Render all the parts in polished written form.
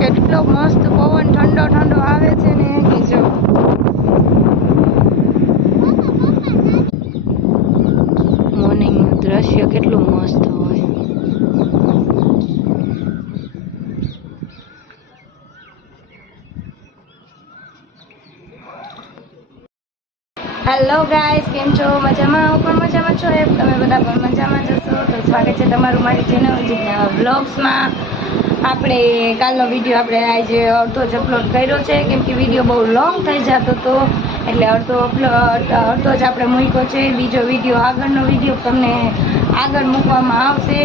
કેટલો મસ્ત પવન ઠંડો ઠંડો આવે છે ને કે જો મોર્નિંગનું દ્રશ્ય કેટલું મસ્ત હોય. હેલો ગાઈસ, કેમ છો? મજામાં? હું પણ મજામાં છું. તમે બધા પણ મજામાં જશો તો સ્વાગત છે તમારું મારી ચેનલ જીજ્ઞા વ્લોગ્સમાં. આપણે કાલનો વિડીયો આપણે આજે અડધો જ અપલોડ કર્યો છે, કેમ કે વિડીયો બહુ લોંગ થઈ જતો હતો, એટલે અડધો જ આપણે મૂક્યો છે. બીજો વિડીયો, આગળનો વિડીયો તમને આગળ મૂકવામાં આવશે,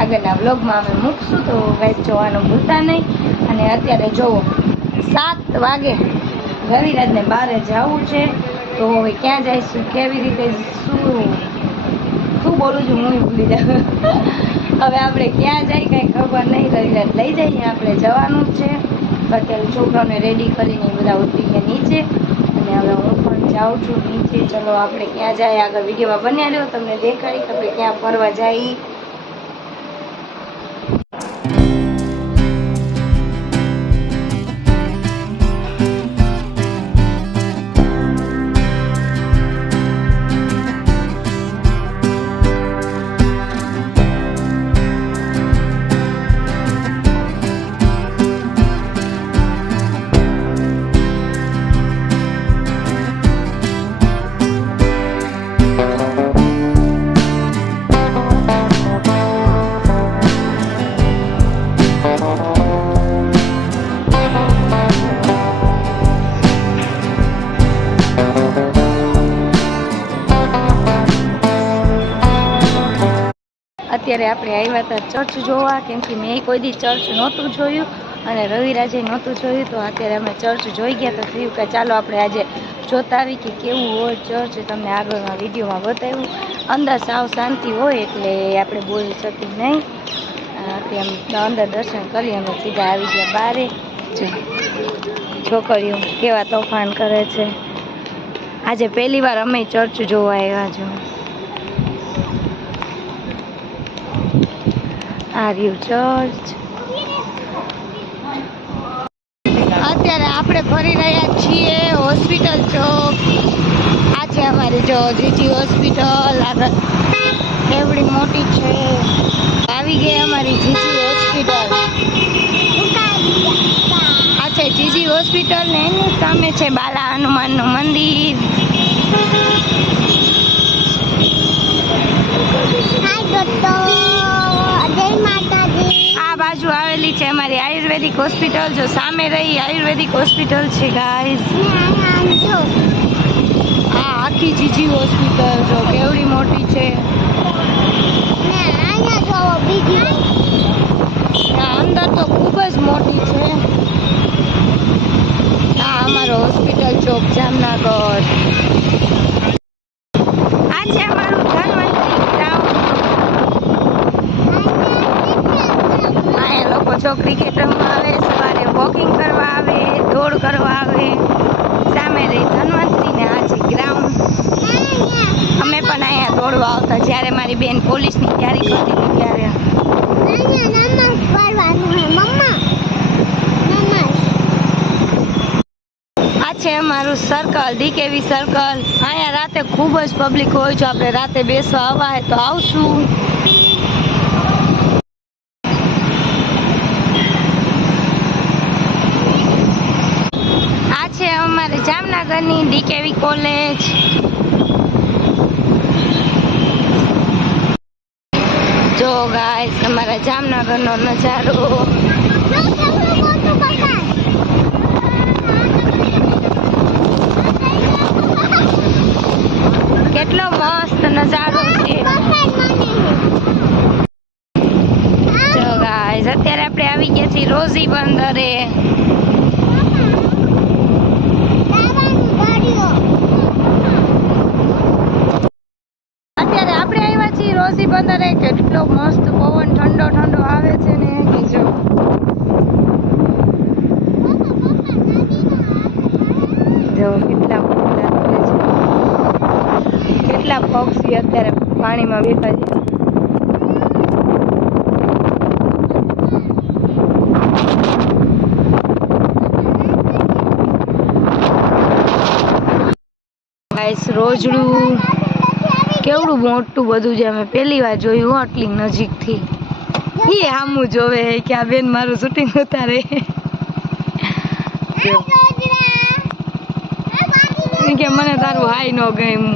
આગળના વ્લોગમાં અમે મૂકશું, તો ગાઈસ જોવાનું ભૂલતા નહીં. અને અત્યારે જોવો 7 વાગે, રવિરાજને બહાર જવું છે, તો હવે ક્યાં જઈશું, કેવી રીતે, શું બોલું છું હું ભૂલી જાઉં. હવે આપણે ક્યાં જઈએ કંઈ ખબર નહીં. રવિરાજ લઈ જઈએ, આપણે જવાનું જ છે. અત્યારે છોકરાઓને રેડી કરીને બધા ઉતરી ગયા નીચે, અને હવે હું પણ જાઉં છું નીચે. ચલો આપણે ક્યાં જાય, આગળ વિડીયોમાં બન્યા રહ્યો, તમને દેખાડી કે આપણે ક્યાં ફરવા જઈએ. અત્યારે આપણે આવ્યા હતા ચર્ચ જોવા, કેમ કે મેં કોઈ દી ચર્ચ નહોતું જોયું અને રવિરાજે નહોતું જોયું, તો અત્યારે અમે ચર્ચ જોઈ ગયા. તો થયું કે ચાલો આપણે આજે જોતા આવી કે કેવું હોય ચર્ચ. તમને આગળના વિડીયોમાં બતાવ્યું. અંદર સાવ શાંતિ હોય એટલે આપણે બોલી શકીએ નહીં. ત્યાં અંદર દર્શન કરી અમે સીધા આવી ગયા બારે. છોકરીઓ કેવા તોફાન કરે છે. આજે પહેલી વાર અમે ચર્ચ જોવા આવ્યા છો. આર્યુ ચર્ચ. અત્યારે આપણે ફરી રહ્યા છીએ હોસ્પિટલ ચોક. આ છે અમારી જો જીજી હોસ્પિટલ, આગળ એવડી મોટી છે. આવી ગઈ અમારી જીજી હોસ્પિટલ. આ છે જીજી હોસ્પિટલ ને એની સામે છે બાલા હનુમાનનું મંદિર. આ બાજુ આવેલી છે અમારી આયુર્વેદિક હોસ્પિટલ. જો સામે રહી આયુર્વેદિક હોસ્પિટલ છે ગાઈઝ. આ આખી જીજી હોસ્પિટલ જો કેવડી મોટી છે. અંદર તો ખૂબ જ મોટી છે. આ અમારો હોસ્પિટલ ચોક જામનગર. આ છે અમારું ધન્વંતરી ગ્રાઉન્ડ. અહીંયા લોકો જો ક્રિકેટ રમવા આવે, સવારે વોકિંગ કરવા આવે, દોડ કરવા આવે. સામે રહી ધન્વંતરી ને આ છે ગ્રાઉન્ડ. અમે પણ અહીંયા દોડવા આવતા જ્યારે મારી બેન પોલીસની તૈયારી કરતી હતી ત્યારે. આ છે અમારું સર્કલ, ડીકેવી સર્કલ. અહીંયા રાતે ખૂબ જ પબ્લિક હોય. જો આપણે રાતે બેસવા આવાય તો આવશું. આ છે અમારે જામનગરની ડીકેવી કોલેજ. જો ગાઈસ અમારા જામનગરનો નજારો. કેટલો મસ્ત નજારો છે. જો ગાઈસ અત્યારે આપણે આવી ગયા છીએ રોઝી બંદરે. અત્યારે આપણે આવ્યા છીએ રોઝી બંદરે. કેટલો મસ્ત પવન ઠંડો ઠંડો આવે છે ને કે જો કેટલા પક્ષી અત્યારે પાણીમાં બેઠા છે. ગાઈસ રોજડું કેવડું મોટું બધું છે, અમે પહેલી વાર જોયું આટલી નજીકથી. એ આમું જોવે કે આ બેન મારું શૂટિંગ ઉતારે કે મને તારું હાઈ ન ગયું.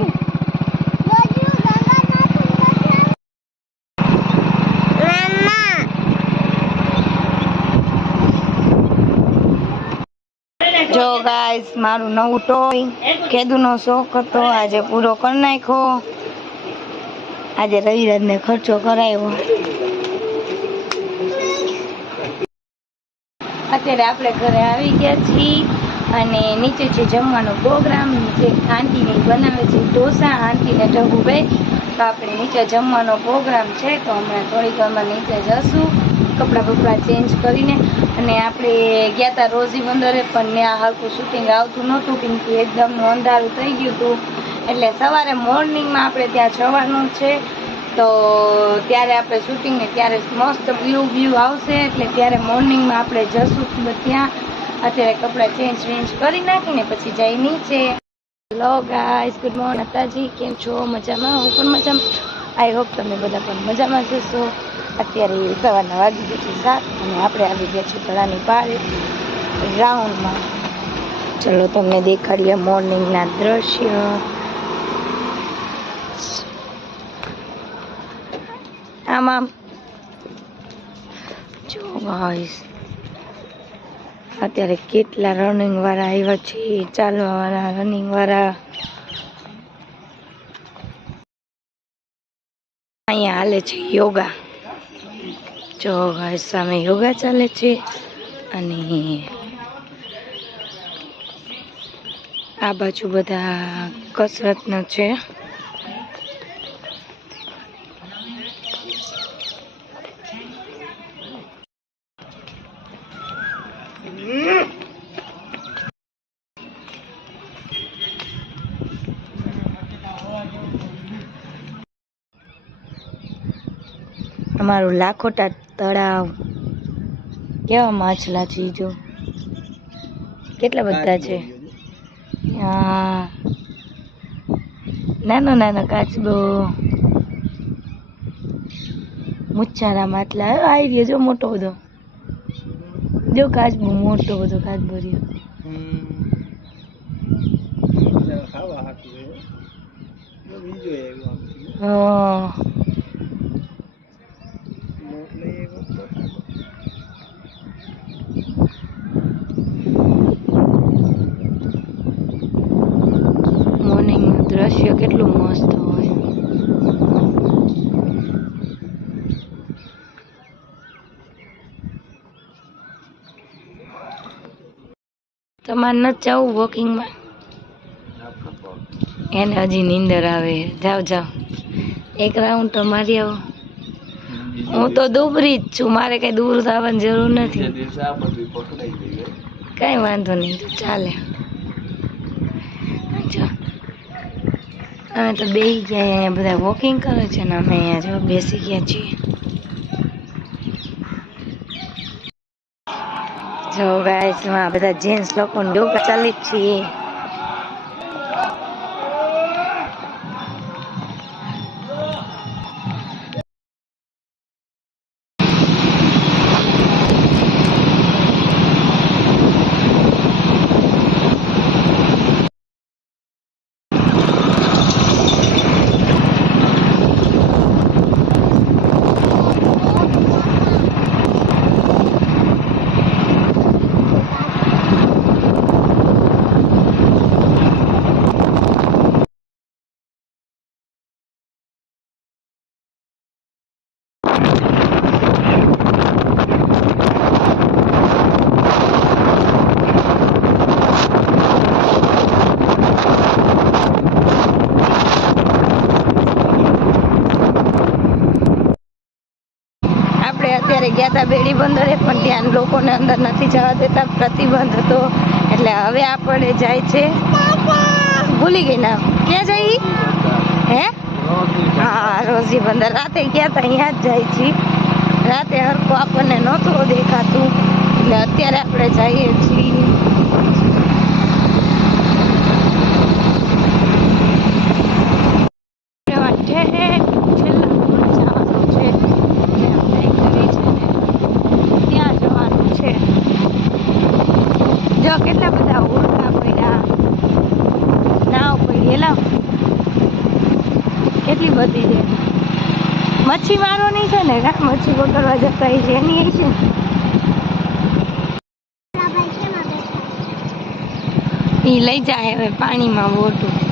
જો ગાઈસ મારું નવું ટોય કેદુનો શોખ હતો, આજે પૂરો કરી નાખ્યો. આજે રવિરાજને ખર્ચો કરાવ્યો. અત્યારે આપણે ઘરે આવી ગયા છીએ અને નીચે છે જમવાનો પ્રોગ્રામ. નીચે આંટીને બનાવે છે ઢોસા, આંટીને ઢબુભાઈ. તો આપણે નીચે જમવાનો પ્રોગ્રામ છે, તો હમણાં થોડીક વારમાં નીચે જશું કપડાં બપડા ચેન્જ કરીને. અને આપણે ગયા હતા રોઝી બંદરે, પણ ત્યાં હરખું શૂટિંગ આવતું નહોતું કેમ કે એકદમ અંધારું થઈ ગયું હતું. એટલે સવારે મોર્નિંગમાં આપણે ત્યાં જવાનું છે, તો ત્યારે આપણે શૂટિંગને ત્યારે મસ્ત વ્યૂ આવશે, એટલે ત્યારે મોર્નિંગમાં આપણે જશું ત્યાં. અત્યારે કપડાં ચેન્જ કરી નાખીને પછી જઈ નીચે. હેલો ગાઈસ, ગુડ મોર્નિંગ માતાજી, કેમ છો? મજામાં? હું પણ મજામાં. આઈ હોપ તમે બધા પણ મજામાં જશો. અત્યારે સવારના વાગી ગયા છે 7 અને આપણે આવી ગયા છીએ તળાની પાળે રાઉન્ડમાં. ચલો તમને દેખાડીએ મોર્નિંગના દ્રશ્ય. આમાં જો ગાઈસ અત્યારે કેટલા રનિંગ વાળા આવ્યા છે, ચાલવા વાળા, રનિંગ વાળા. અહીંયા હાલે છે યોગા. જો ગાઈસ સામે યોગા ચાલે છે અને આ બાજુ બધા કસરતનો છે. અમારું લાખોટા તળાવ, કેવા માછલા છે, જો કેટલા બધા છે. હા, નાનો નાનો કાચબો, મુચ્છાના માટલા આવી રહ્યો. જો મોટો બધો, જો કાચબો મોટો બધો કાચબો રહ્યો. હા, મોર્નિંગનું દ્રશ્ય કેટલું મસ્ત હોય. તમારે નથી જવું વોકિંગમાં? એને હજી નીંદર આવે. જાઓ જાઓ, એક રાઉન્ડ તો મારી આવો. હું તો દુબળી જ છું, મારે કઈ દૂર થવાની જરૂર નથી. કઈ વાંધો નહીં, ચાલે. અમે તો બેસી ગયા, અહીંયા બધા વોકિંગ કરે છે ને અમે અહીંયા જો બેસી ગયા છીએ. જો ગાઈસ બધા જેન્ટ્સ લોકો યોગા ચાલે છીએ. અત્યારે ગયા હતા બેડી બંદરે, પણ ત્યાં લોકોને અંદર નથી જવા દેતા, પ્રતિબંધ હતો. એટલે હવે આપણે જાય છે, ભૂલી ગઈ ના ક્યાં જઈ? હે, હા રોઝી બંદર. રાતે ગયા હતા, અહીંયા જ જાય છે. રાતે હરખું આપણને નહોતું દેખાતું, એટલે અત્યારે આપણે જઈએ છીએ. કેટલા બધા ઓળખા પડ્યા, નાવ પડી, એલા કેટલી બધી છે. મચ્છી મારવાની છે ને, મચ્છી પકડવા જતા છે એની છે ને. એ લઈ જાય હવે પાણીમાં મોટું.